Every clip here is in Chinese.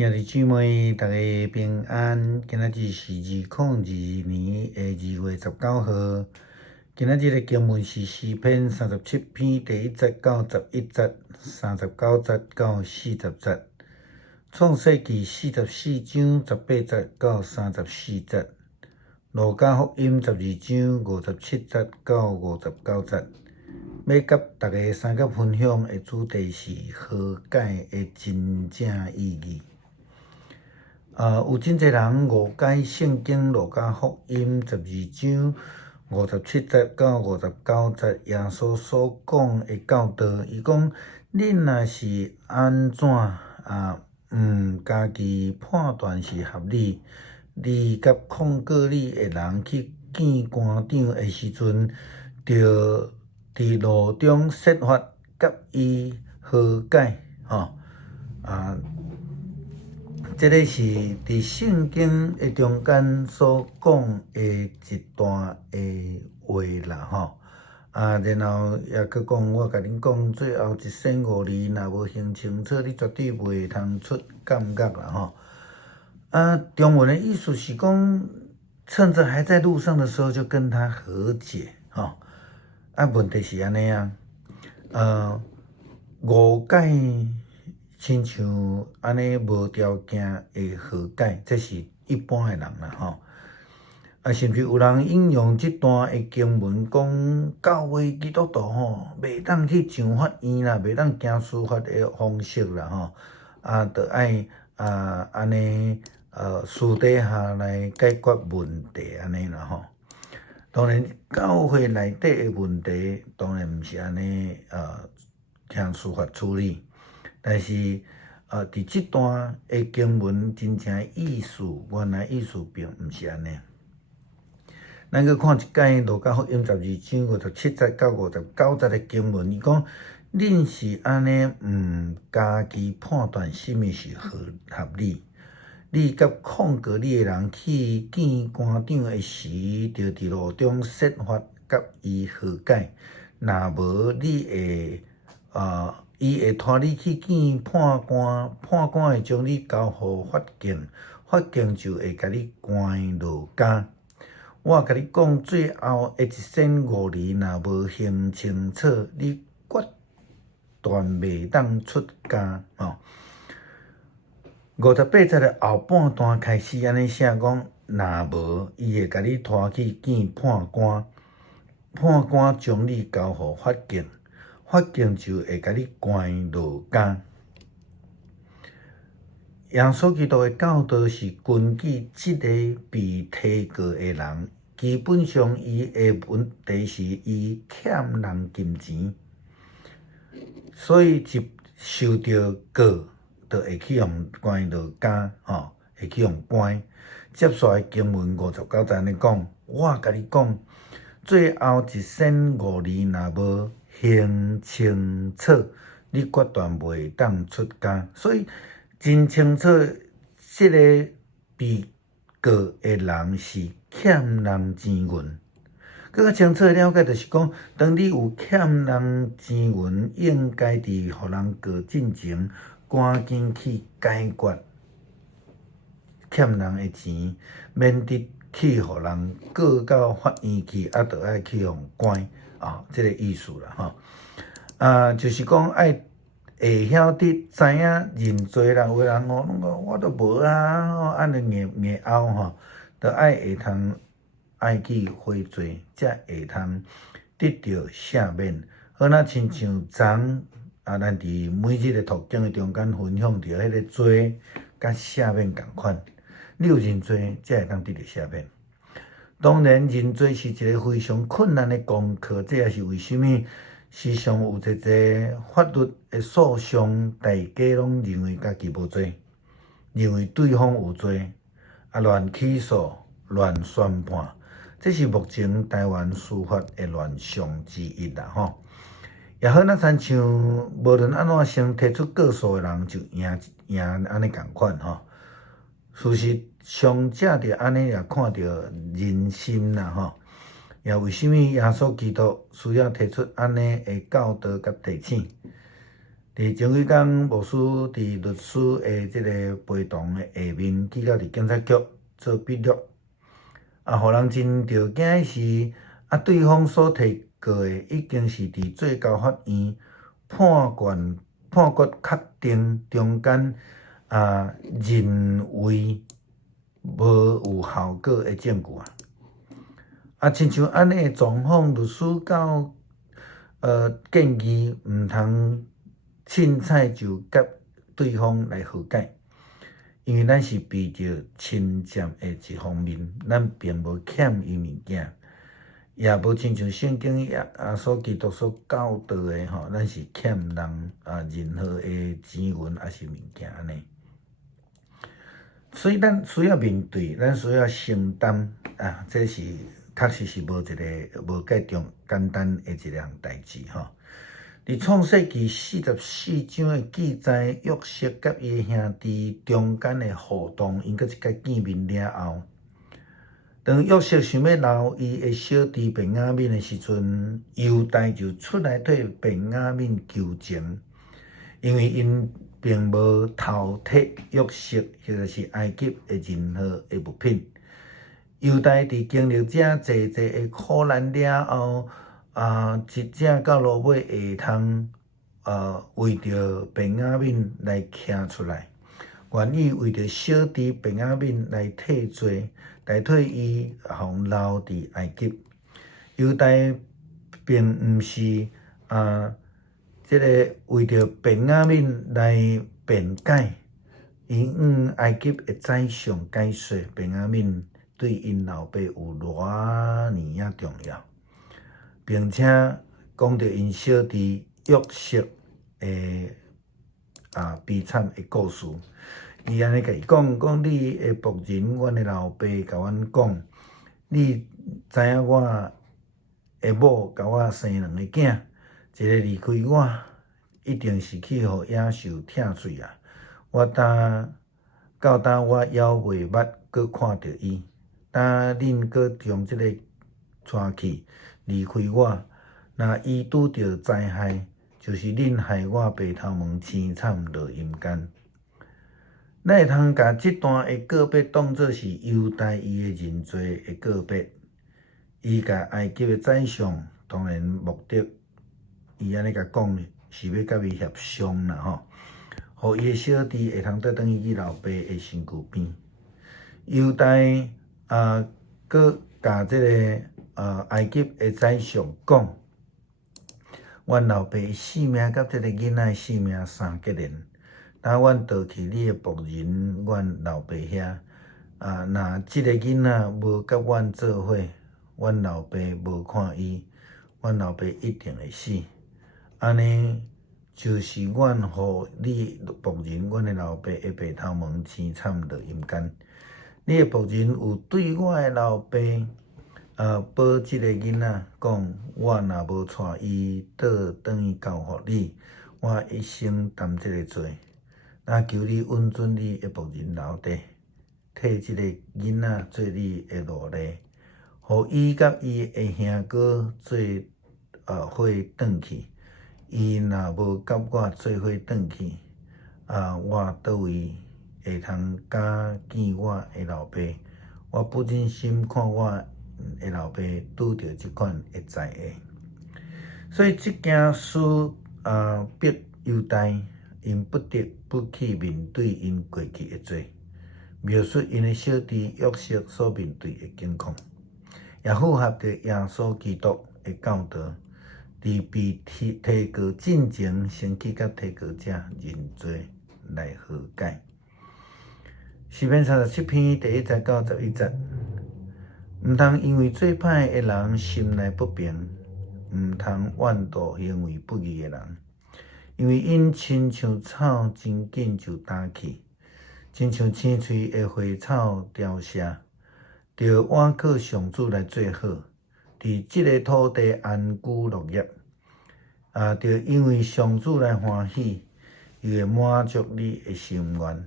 兄弟姊妹，大家平安。今仔日是2022年2月19号。今仔日的经文是诗篇37篇第1节到11节，39节到40节。创世纪44章18节到34节。路加福音12章57节到59节。要甲大家三角分享的主题是和解的真正意义。有真侪人误解圣经路加福音12章57节到59节耶稣所讲的教导。伊讲，恁若是安怎家己判断是合理，你甲控告你的人去见官长的时阵，着伫路中设法甲伊和解。这个是伫圣经的中间所讲的一段的话啦，然后也佮讲，我甲恁讲，最后150字若无形清楚，你绝对袂通出感觉啦，中文的意思是讲，趁着还在路上的时候就跟他和解，问题是安尼误解。亲像安尼无条件的和解，这是一般的人啦，甚至有人引用这段的经文讲，教会基督徒袂当去上法院啦，袂当行司法的方式啦，着爱安尼私底下来解决问题安尼啦，当然，教会内底的问题当然毋是安尼向司法处理。但是，伫这段的经文真正意思，原来意思并毋是安尼。咱去看一解路加福音12章57节到59节的经文，伊讲，恁是安尼家己判断什么是合理，你甲控告你的人去见官长的时，着伫路中设法甲伊和解。若无你会伊会拖你去见判官，判官会将你交互法警，法警就会甲你关落监。我甲你讲，最后的150字若无形清楚，你决断袂当出监。58节的后半段开始安尼写讲，若无伊会甲你拖去见判官，判官将你交互法警。法警就会甲你关落监。耶稣基督的教导是根据这个被提告的人，基本上伊的问题是伊欠人金钱，所以一受到告，就会去互关落监，会去互关。接续的经文59节安尼讲，我甲你讲，最后150字若无形清楚，你决断袂当出监。所以真清楚，这个被告的人是欠人钱银。更较清楚的了解就是讲，当你有欠人钱银，应该伫互人告进前，赶紧去解决欠人的钱，免得去互人告到法院去，就爱去互关。这个意思啦，就是讲爱会晓得知影认罪啦。有的人拢讲我都无安尼硬拗就爱会通爱去悔罪，才会通得到赦免。好，那亲像咱伫每日的途径的中间分享到迄个罪甲赦免共款，你有认罪，才会当得到赦免。当然，认罪是一个非常困难的功课，这也是为什么时常有一法律的诉讼，大家拢认为家己无罪，认为对方有罪，乱起诉、乱宣判，这是目前台湾司法的乱象之一啦，也好，那亲像无论安怎先提出告诉的人就赢安尼共款事实上，正着安尼也看到人心啦，也为什么耶稣基督需要提出安尼的教导甲提醒？伫伫前几工，牧师伫律师的即个陪同的下面，去到伫警察局做笔录，互人真着惊的是，对方所提告的已经是伫最高法院判决确定中间认为无有效果的证据亲像安尼的状况，律师到建议毋通凊彩就甲对方来和解，因为咱是被着侵占的一方面，咱并无欠伊物件，也无亲像圣经所基督所教导的咱是欠人任何的钱银还是物件安尼。所以咱需要面对，咱需要承担这是确实是无介简单的一项代志伫创世纪44章的记载，约瑟甲伊的兄弟中间的互动，因搁一甲见面了后，当约瑟想要留伊的小弟便雅悯的时阵，犹大就出来替便雅悯求情，因为因并无偷摕约瑟，或者是埃及的任何的物品。犹大伫经历这济的苦难了后，一正到落尾会通为着便雅悯来站出来，愿意为着小弟便雅悯来替罪，来替伊互留伫埃及。犹大并毋是即个为着便雅悯来辩解，因埃及的宰相解说便雅悯对因老爸有偌尼重要，并且讲到因小弟约瑟的悲惨的故事。伊安尼甲伊讲，你的仆人，阮的老爸甲阮讲，你知影我的某甲我生2个囝，一个离开我，一定是去互野兽疼碎我到当我犹袂捌搁看到伊，当恁搁将即个带去离开我，若伊拄着灾害，就是恁害我白头毛生惨落阴间。咱会通甲即段的告别当作是犹大伊的认罪的告别。伊甲埃及的宰相，当然目的，伊安尼甲讲是要甲伊协商啦互伊的小弟会通倒转去老爸的身躯边。犹大搁甲即个埃及的宰相讲，阮老爸的性命甲即个囡仔的性命相结连。当阮倒去你的仆人，阮老爸遐若即个囡仔无甲阮做伙，阮老爸无看伊，阮老爸一定会死。安尼就是阮互你仆人，阮的老爸会白头毛生惨落阴间。你的仆人有对我的老爸保即个囡仔讲，我若无带伊倒转去交互你，我一生担即个罪。那求你允准你的仆人留底，替即个囡仔做你的奴隶，互伊甲伊的兄哥做伙转去。伊若无甲我做伙转去，我倒位会通敢见我的老爸？我不忍心看我的老爸拄着即款的灾厄。所以即件事逼犹大因不得不去面对因过去的罪，描述因的小弟约瑟所面对的境况，也符合着耶稣基督的教导，伫被提告进前，先去甲提告者认罪来和解。诗篇37篇第1节到11节，毋通因为做歹的人心内不平，毋通怨妒行为不义的人。因为因亲像草，真紧就干去，亲像青翠的花草凋谢，着倚靠上主来做好，伫即个土地安居乐业。着因为上主来欢喜，伊会满足你的心愿。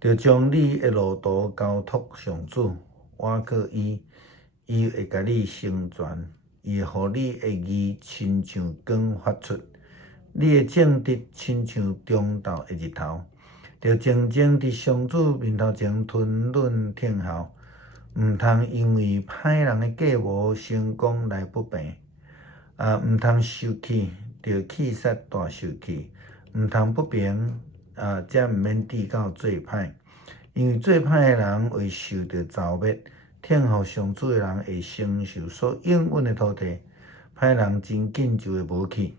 着将你的路途交托上主，倚靠伊，伊会甲你成全，伊会互你的义亲像光发出。你的正直亲像中昼的日头，着静静伫上主面头前吞忍听候，毋通因为歹人的计谋成功来不平，毋通受气，着气煞大受气，毋通不平，则毋免治到最歹。因为最歹的人会受到造灭，听候上主的人会承受所应允的土地。歹人真紧就会无去，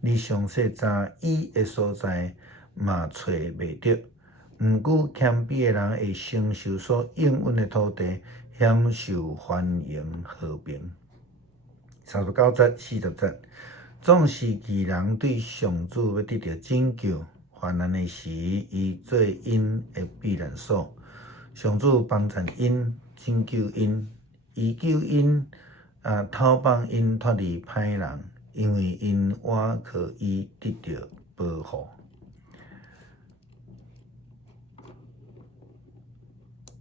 你详细查伊的所在嘛找袂着。毋过谦卑的人会承受所应允的土地，享受繁荣和平。39节、40节，总是义人对上主要得到拯救。患难的时，伊做因的避难所。上主帮助因，拯救因，伊救因，讨帮因脱离歹人，因为因倚靠伊得到保护。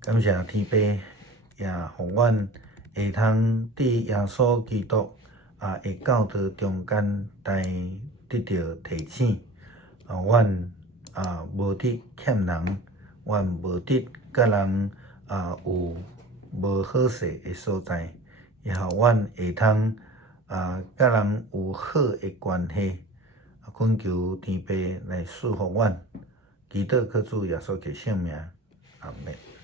感谢天父，也互阮会通伫耶稣基督的教导中间来得到提醒。阮无得欠人，阮无得甲人有无好势的所在，也互阮会通甲人有好的关系。恳求天父来赐福阮，祈祷靠主耶稣基督圣名，阿门。